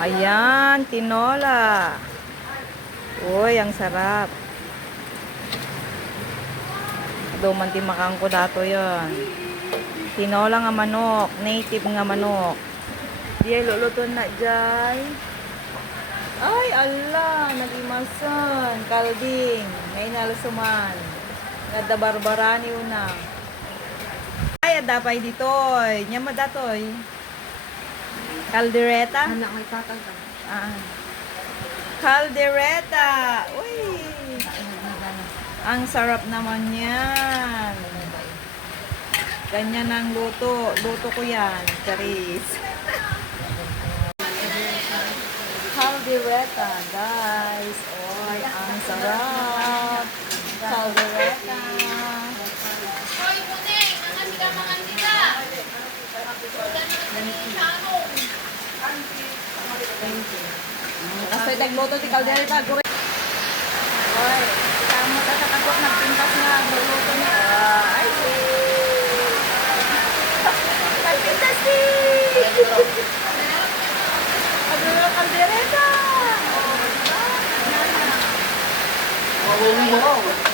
Ayan, tinola. Uy, ang sarap. Dumantimakang ko dato yan. Tinola nga manok. Native nga manok. Diya, luluto na dyan. Ay, ala, nagimasan. Kalding. May nalusuman. Nada barbarani una. Ay, adapay ditoy. Nyama datoy. Caldereta? Anak may tatangkang. Ah. Caldereta. Uy. Ang sarap naman yan. Ganyan ang luto. Luto ko yan. Charis. Caldereta, guys. Oy, ang sarap. Caldereta. Hoy, Buneng, nangan nila. Nasa nagluto si Caldereta. Oy, kasama ka sa kagok. Nagpintas nga. Nagluto niya. Ay, nagpintas si! Caldereta! Oh, Wow.